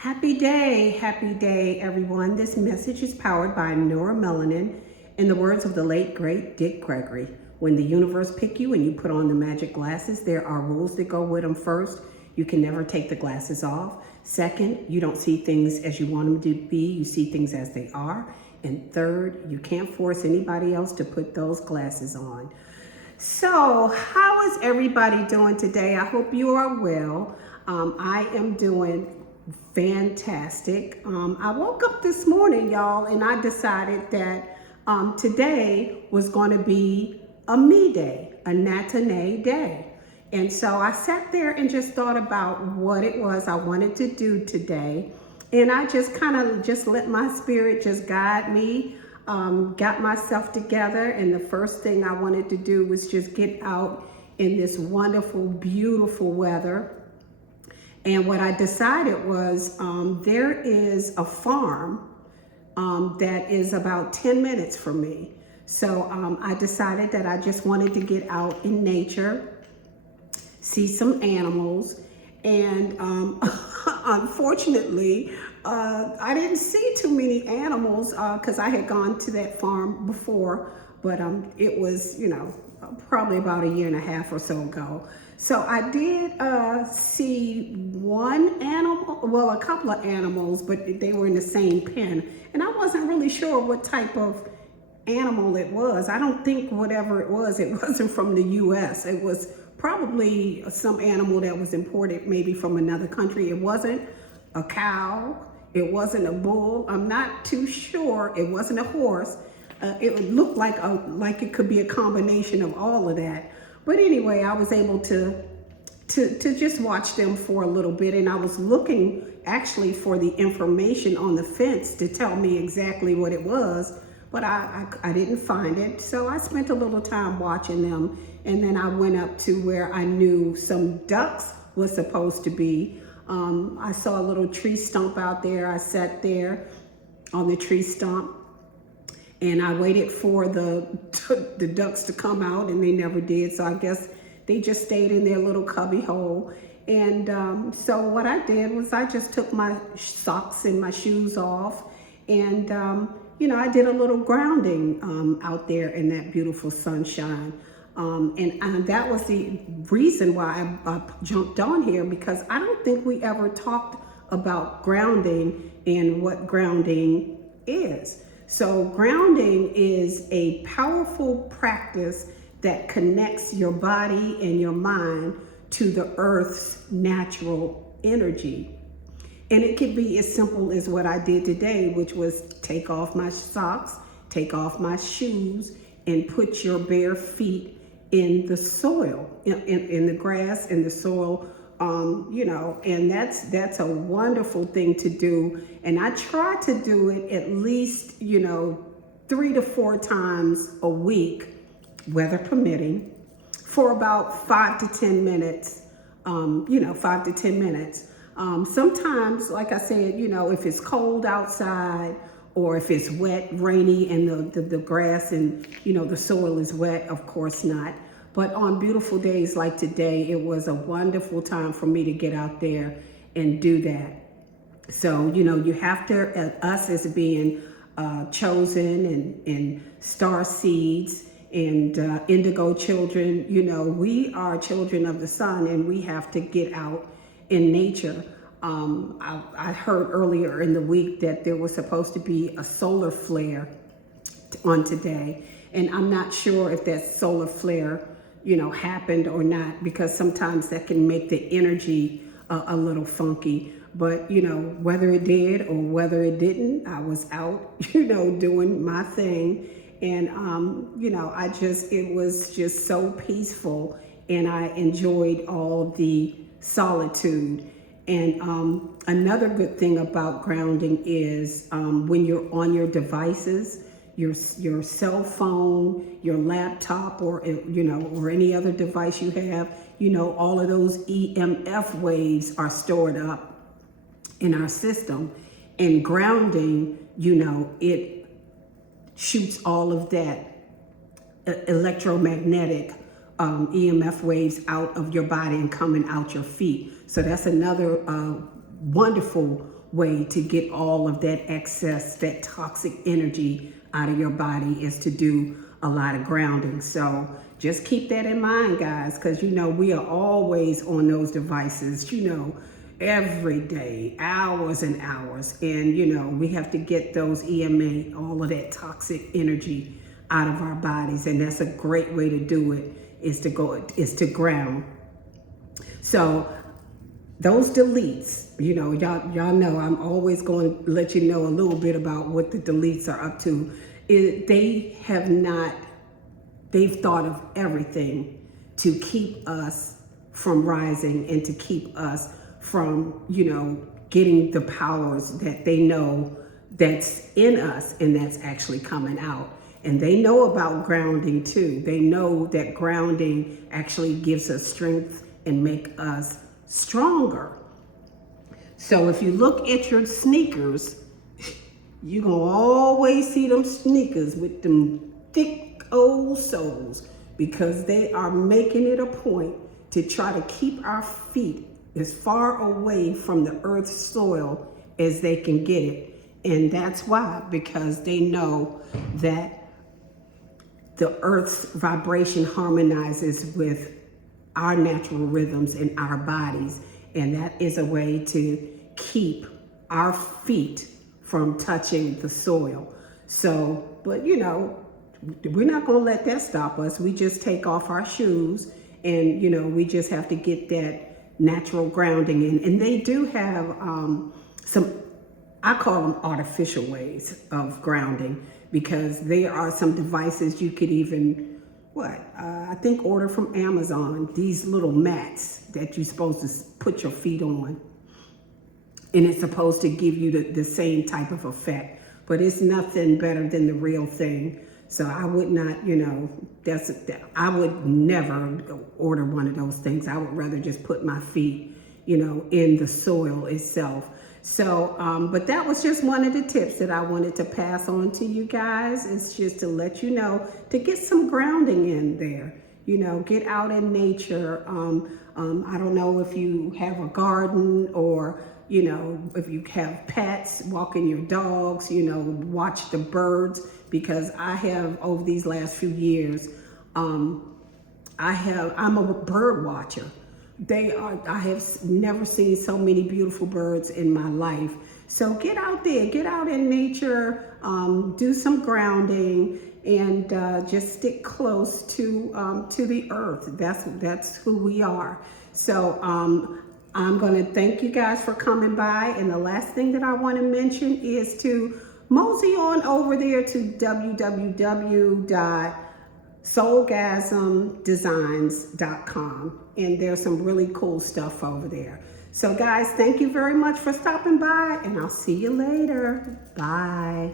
Happy day, everyone. This message is powered by neuromelanin. In the words of the late, great Dick Gregory, when the universe pick you and you put on the magic glasses, there are rules that go with them. First, you can never take the glasses off. Second, you don't see things as you want them to be. You see things as they are. And third, you can't force anybody else to put those glasses on. So, how is everybody doing today? I hope you are well. I am doing fantastic. I woke up this morning, y'all, and I decided that today was going to be a me day, a Natane day. And so I sat there and just thought about what it was I wanted to do today. And I just kind of just let my spirit just guide me, got myself together. And the first thing I wanted to do was just get out in this wonderful, beautiful weather. And what I decided was there is a farm that is about 10 minutes from me. So I decided that I just wanted to get out in nature, see some animals. And unfortunately, I didn't see too many animals because I had gone to that farm before, but it was, probably about a year and a half or so ago. So I did see one animal, well, a couple of animals, but they were in the same pen. And I wasn't really sure what type of animal it was. I don't think whatever it wasn't from the US. It was probably some animal that was imported maybe from another country. It wasn't a cow. It wasn't a bull. I'm not too sure. It wasn't a horse. It looked like it could be a combination of all of that. But anyway, I was able to just watch them for a little bit, and I was looking actually for the information on the fence to tell me exactly what it was, but I didn't find it. So I spent a little time watching them, and then I went up to where I knew some ducks was supposed to be. I saw a little tree stump out there. I sat there on the tree stump, and I waited for the ducks to come out, and they never did. So I guess they just stayed in their little cubby hole. And so what I did was I just took my socks and my shoes off, and I did a little grounding out there in that beautiful sunshine. And that was the reason why I jumped on here, because I don't think we ever talked about grounding and what grounding is. So grounding is a powerful practice that connects your body and your mind to the earth's natural energy. And it could be as simple as what I did today, which was take off my socks, take off my shoes, and put your bare feet in the soil, in the grass, in the soil, and that's a wonderful thing to do. And I try to do it at least, 3 to 4 times a week, weather permitting, for about 5 to 10 minutes, 5 to 10 minutes. Sometimes, like I said, if it's cold outside, or if it's wet, rainy, and the grass and, the soil is wet, of course not. But on beautiful days like today, it was a wonderful time for me to get out there and do that. So, you have to, us as being chosen and star seeds and indigo children, we are children of the sun, and we have to get out in nature. I heard earlier in the week that there was supposed to be a solar flare on today, and I'm not sure if that solar flare happened or not, because sometimes that can make the energy a little funky. But whether it did or whether it didn't, I was out doing my thing, and it was just so peaceful, and I enjoyed all the solitude. And another good thing about grounding is when you're on your devices, your cell phone, your laptop, or or any other device you have, all of those EMF waves are stored up in our system. And grounding, it shoots all of that electromagnetic EMF waves out of your body and coming out your feet. So that's another wonderful way to get all of that excess, that toxic energy out of your body is to do a lot of grounding. So just keep that in mind, guys, because you know we are always on those devices, you know, every day, hours and hours. And you know, we have to get those EMA, all of that toxic energy out of our bodies. And that's a great way to do it, is to ground. So those deletes, you know, y'all know I'm always going to let you know a little bit about what the deletes are up to. They've thought of everything to keep us from rising and to keep us from, you know, getting the powers that they know that's in us and that's actually coming out. And they know about grounding too. They know that grounding actually gives us strength and make us stronger. So if you look at your sneakers, you're gonna always see them sneakers with them thick old soles, because they are making it a point to try to keep our feet as far away from the earth's soil as they can get it. And that's why, because they know that the earth's vibration harmonizes with our natural rhythms in our bodies. And that is a way to keep our feet from touching the soil. So, but you know, we're not gonna let that stop us. We just take off our shoes and, you know, we just have to get that natural grounding in. And they do have some, I call them artificial ways of grounding, because there are some devices you could even, I think order from Amazon, these little mats that you're supposed to put your feet on. And it's supposed to give you the same type of effect, but it's nothing better than the real thing. So I would not, you know, I would never order one of those things. I would rather just put my feet, you know, in the soil itself. So, but that was just one of the tips that I wanted to pass on to you guys. It's just to let you know to get some grounding in there. You know, get out in nature. I don't know if you have a garden, or, you know, if you have pets, walking your dogs, you know, watch the birds, because I have, over these last few years, I'm a bird watcher. I have never seen so many beautiful birds in my life. So get out there, get out in nature, do some grounding, and just stick close to the earth. That's who we are. So I'm going to thank you guys for coming by. And the last thing that I want to mention is to mosey on over there to www.soulgasmdesigns.com. And there's some really cool stuff over there. So guys, thank you very much for stopping by, and I'll see you later. Bye.